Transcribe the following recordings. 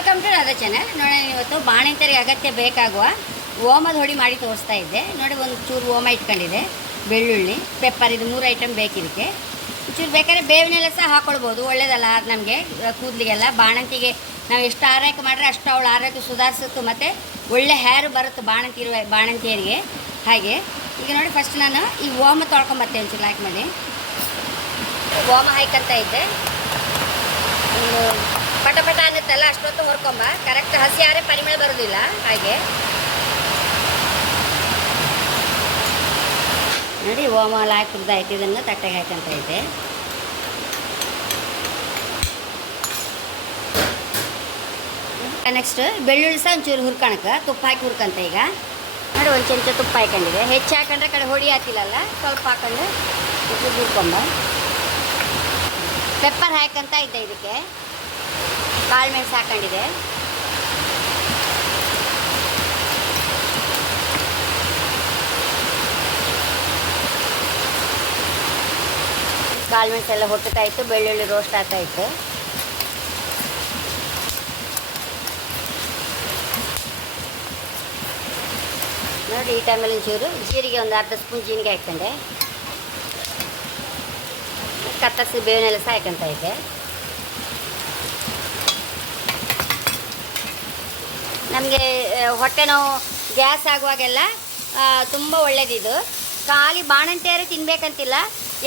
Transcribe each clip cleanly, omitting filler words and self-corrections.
Welcome to Radha channel. ನೋಡಿ ಇವತ್ತು ಬಾಣಂತಿಯರಿಗೆ ಅಗತ್ಯ ಬೇಕಾಗುವ ಓಮದ ಹೊಡಿ ಮಾಡಿ ತೋರಿಸ್ತಾ ಇದ್ದೆ. ನೋಡಿ ಒಂದು ಚೂರು ಓಮ ಇಟ್ಕೊಂಡಿದೆ, ಬೆಳ್ಳುಳ್ಳಿ, ಪೆಪ್ಪರ್, ಇದು 3 ಐಟಮ್ ಬೇಕಿದಕ್ಕೆ. ಚೂರು ಬೇಕಾದ್ರೆ ಬೇವಿನೆಲ್ಲ ಸಹ ಹಾಕ್ಕೊಳ್ಬೋದು, ಒಳ್ಳೇದಲ್ಲ ನಮಗೆ ಕೂದಲಿಗೆಲ್ಲ. ಬಾಣಂತಿಗೆ ನಾವು ಎಷ್ಟು ಆರೈಕೆ ಮಾಡಿದ್ರೆ ಅಷ್ಟು ಅವಳು ಆರೋಗ್ಯ ಸುಧಾರಿಸುತ್ತೆ ಮತ್ತು ಒಳ್ಳೆ ಹೇರ್ ಬರುತ್ತೆ ಬಾಣಂತಿಯರಿಗೆ. ಹಾಗೆ ಈಗ ನೋಡಿ ಫಸ್ಟ್ ನಾನು ಈ ಓಮ ತೊಳ್ಕೊಂಬರ್ತೇನೆ. ಒಂಚೂರು ಲೈಕ್ ಮಾಡಿ ಓಮ ಹಾಯ್ಕೊಂತ ಇದ್ದೆ. ಪಟ ಅನ್ನುತ್ತಲ್ಲ ಅಷ್ಟೊತ್ತು ಹೊರ್ಕೊಂಬ, ಕರೆಕ್ಟ್ ಹಸಿ ಆರೆ ಪರಿಮಳ ಬರೋದಿಲ್ಲ. ಹಾಗೆ ನೋಡಿ ಓಮ ಹಾಕಿ ಕುಡ್ದಾಯ್ತು. ಇದನ್ನು ತಟ್ಟೆಗೆ ಹಾಕಂತ ಇದ್ದೆ. ನೆಕ್ಸ್ಟ್ ಬೆಳ್ಳುಳ್ಳಿ ಸಹ ಒಂಚೂರು ಹುರ್ಕೊಳಕ್ಕೆ ತುಪ್ಪ ಹಾಕಿ ಹುರ್ಕಂತ. ಈಗ ನೋಡಿ ಒಂದು ಚಮಚ ತುಪ್ಪ ಹಾಕೊಂಡಿದೆ. ಹೆಚ್ಚು ಹಾಕೊಂಡ್ರೆ ಕಡೆ ಹೊಡಿ ಹಾಕಿಲ್ಲಲ್ಲ, ಸ್ವಲ್ಪ ಹಾಕೊಂಡು ಉಪ್ಪು ಹುರ್ಕೊಂಬ. ಪೆಪ್ಪರ್ ಹಾಕಂತ ಇದ್ದೆ. ಇದಕ್ಕೆ ಕಾಳು ಮೆಣಸು ಹಾಕೊಂಡಿದೆ. ಕಾಳು ಮೆಣಸೆಲ್ಲ ಹೊಟ್ಟುತ್ತಾಯಿತು, ಬೆಳ್ಳುಳ್ಳಿ ರೋಸ್ಟ್ ಆಗ್ತಾಯಿತ್ತು. ನೋಡಿ ಈ ಟೈಮಲ್ಲಿ ಒಂಚೂರು ಜೀರಿಗೆ, ಒಂದು ಅರ್ಧ ಸ್ಪೂನ್ ಜೀರಿಗೆ ಹಾಕ್ಕೊಂಡೆ. ಕತ್ತರಿಸಿ ಬೇವಿನೆಲ್ಲ ಸಹ ಹಾಕಂತ ಇದ್ದೆ. ನಮಗೆ ಹೊಟ್ಟೆ ನೋವು ಗ್ಯಾಸ್ ಆಗುವಾಗೆಲ್ಲ ತುಂಬ ಒಳ್ಳೆಯದಿದು. ಖಾಲಿ ಬಾಣಂತಿಯರೇ ತಿನ್ನಬೇಕಂತಿಲ್ಲ.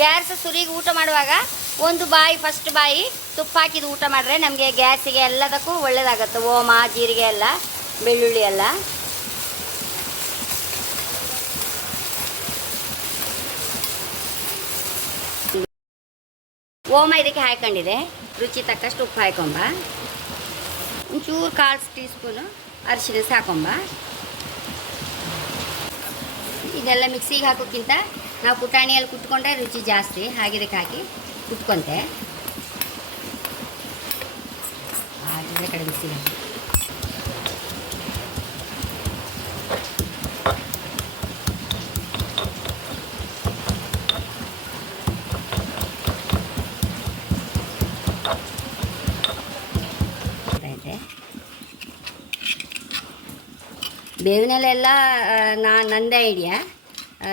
ಯಾರು ಸಹ ಸುರಿಗೆ ಊಟ ಮಾಡುವಾಗ ಒಂದು ಬಾಯಿ, ಫಸ್ಟ್ ಬಾಯಿ ತುಪ್ಪ ಹಾಕಿದ್ದು ಊಟ ಮಾಡಿದ್ರೆ ನಮಗೆ ಗ್ಯಾಸಿಗೆ ಎಲ್ಲದಕ್ಕೂ ಒಳ್ಳೆಯದಾಗುತ್ತೆ. ಓಮ, ಜೀರಿಗೆ ಎಲ್ಲ, ಬೆಳ್ಳುಳ್ಳಿ ಎಲ್ಲ. ಓಮ ಇದಕ್ಕೆ ಹಾಕೊಂಡಿದೆ. ರುಚಿ ತಕ್ಕಷ್ಟು ಉಪ್ಪು ಹಾಕೊಂಬ. ಒಂಚೂರು 1/4 ಟೀ ಸ್ಪೂನು ಅರಿಶಿನ ಸಾಕೊಂಬ. ಇದೆಲ್ಲ ಮಿಕ್ಸಿಗೆ ಹಾಕೋಕ್ಕಿಂತ ನಾವು ಕುಟಾಣಿಯಲ್ಲಿ ಕುಟ್ಕೊಂಡ್ರೆ ರುಚಿ ಜಾಸ್ತಿ. ಹಾಗೆ ಇದಕ್ಕೆ ಹಾಕಿ ಕುಟ್ಕೊಂತೆ. ಹಾಗೆ ಕಡೆ ಮಿಕ್ಸಿಗೆ ಹಾಕಿ ಬೇವಿನೆಲ್ಲ ನಂದೇ ಐಡಿಯಾ.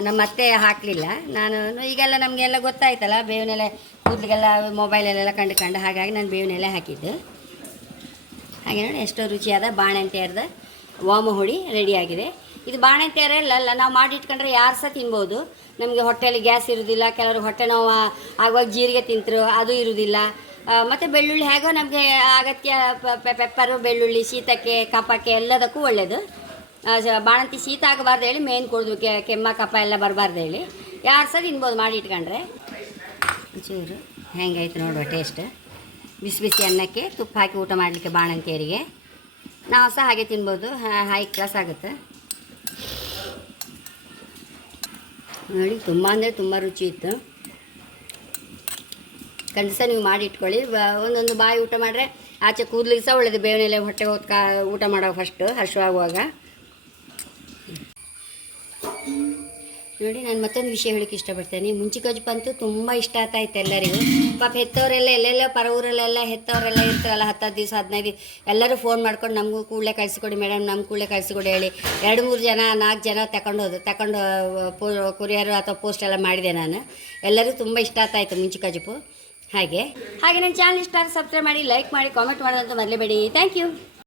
ನಮ್ಮ ಅತ್ತೆ ಹಾಕಲಿಲ್ಲ. ನಾನು ಈಗೆಲ್ಲ ನಮಗೆಲ್ಲ ಗೊತ್ತಾಯ್ತಲ್ಲ, ಬೇವಿನೆಲೆ ಕೂದಲಿಗೆಲ್ಲ ಮೊಬೈಲಲ್ಲೆಲ್ಲ ಕಂಡು ಹಾಗಾಗಿ ನಾನು ಬೇವಿನೆಲೆ ಹಾಕಿದ್ದು. ಹಾಗೆ ನೋಡಿ ಎಷ್ಟೋ ರುಚಿಯಾದ ಬಾಣಂತಿಯರ್ದು ಓಮ ಹುಡಿ ರೆಡಿಯಾಗಿದೆ. ಇದು ಬಾಣಂತಿಯರೆಲ್ಲ ನಾವು ಮಾಡಿಟ್ಕೊಂಡ್ರೆ ಯಾರು ಸಹ ತಿನ್ಬೋದು. ನಮಗೆ ಹೊಟ್ಟೆಯಲ್ಲಿ ಗ್ಯಾಸ್ ಇರೋದಿಲ್ಲ. ಕೆಲವರು ಹೊಟ್ಟೆ ನೋವು ಆಗುವಾಗ ಜೀರಿಗೆ ತಿಂತರು, ಅದು ಇರೋದಿಲ್ಲ. ಮತ್ತು ಬೆಳ್ಳುಳ್ಳಿ ಹೇಗೋ ನಮಗೆ ಅಗತ್ಯ. ಪೆಪ್ಪರು, ಬೆಳ್ಳುಳ್ಳಿ ಶೀತಕ್ಕೆ, ಕಫಕ್ಕೆ ಎಲ್ಲದಕ್ಕೂ ಒಳ್ಳೆಯದು. ಬಾಣಂತಿ ಶೀತ ಆಗಬಾರ್ದು ಹೇಳಿ ಮೇನ್ ಕೊಡೋದು, ಕೆಮ್ಮ ಕಫ ಎಲ್ಲ ಬರಬಾರ್ದು ಹೇಳಿ ಯಾರು ಸಹ ತಿನ್ಬೋದು ಮಾಡಿ ಇಟ್ಕೊಂಡ್ರೆ. ಚೂರು ಹೆಂಗಾಯ್ತು ನೋಡುವ ಟೇಸ್ಟ್. ಬಿಸಿ ಬಿಸಿ ಅನ್ನಕ್ಕೆ ತುಪ್ಪ ಹಾಕಿ ಊಟ ಮಾಡಲಿಕ್ಕೆ ಬಾಣಂತಿಯರಿಗೆ. ನಾವು ಸಹ ಹಾಗೆ ತಿನ್ಬೋದು, ಹೈ ಕ್ಲಾಸ್ ಆಗುತ್ತೆ. ನೋಡಿ ತುಂಬ ಅಂದರೆ ತುಂಬ ರುಚಿ ಇತ್ತು. ಖಂಡಿತ ನೀವು ಮಾಡಿ ಇಟ್ಕೊಳ್ಳಿ. ಒಂದೊಂದು ಬಾಯಿ ಊಟ ಮಾಡಿದ್ರೆ ಆಚೆ ಕೂದಲಿಗೆ ಸಹ ಒಳ್ಳೆಯದು. ಬೇವಿನೆಲೆ ಹೊಟ್ಟೆಗೆ ಊಟ ಮಾಡೋ ಫಸ್ಟು ಹಸಿವಾಗುವಾಗ. ನೋಡಿ ನಾನು ಮತ್ತೊಂದು ವಿಷಯ ಹೇಳೋಕ್ಕೆ ಇಷ್ಟಪಡ್ತೇನೆ. ಮುಂಚಿಕಜ್ಜು ಅಂತೂ ತುಂಬ ಇಷ್ಟ ಆಗ್ತಾಯಿತ್ತು ಎಲ್ಲರಿಗೂ. ಪಾಪ ಹೆತ್ತವರೆಲ್ಲ ಎಲ್ಲೆಲ್ಲ ಪರ ಊರಲ್ಲೆಲ್ಲ ಹೆತ್ತವರೆಲ್ಲ ಇರ್ತಾರಲ್ಲ, 10 ದಿವಸ 15 ದಿವಸ ಎಲ್ಲರೂ ಫೋನ್ ಮಾಡ್ಕೊಂಡು ನಮಗೂ ಕೂಡಲೇ ಕಳಿಸಿಕೊಡಿ ಮೇಡಮ್, ನಮ್ಮ ಕೂಡಲೇ ಕಳಿಸಿಕೊಡಿ ಹೇಳಿ 2-3 ಜನ 4 ಜನ ತಗೊಂಡು ಕೊರಿಯರು ಅಥವಾ ಪೋಸ್ಟ್ ಎಲ್ಲ ಮಾಡಿದೆ ನಾನು. ಎಲ್ಲರಿಗೂ ತುಂಬ ಇಷ್ಟ ಆಗ್ತಾಯಿತ್ತು ಮುಂಚಿಕಜ್ಜು. ಹಾಗೆ ನನ್ನ ಚಾನಲ್ ಇಷ್ಟ ಆದರೆ ಸಬ್ಸ್ಕ್ರೈಬ್ ಮಾಡಿ, ಲೈಕ್ ಮಾಡಿ, ಕಾಮೆಂಟ್ ಮಾಡೋದಂತೂ ಮರಲೇಬೇಡಿ. Thank you.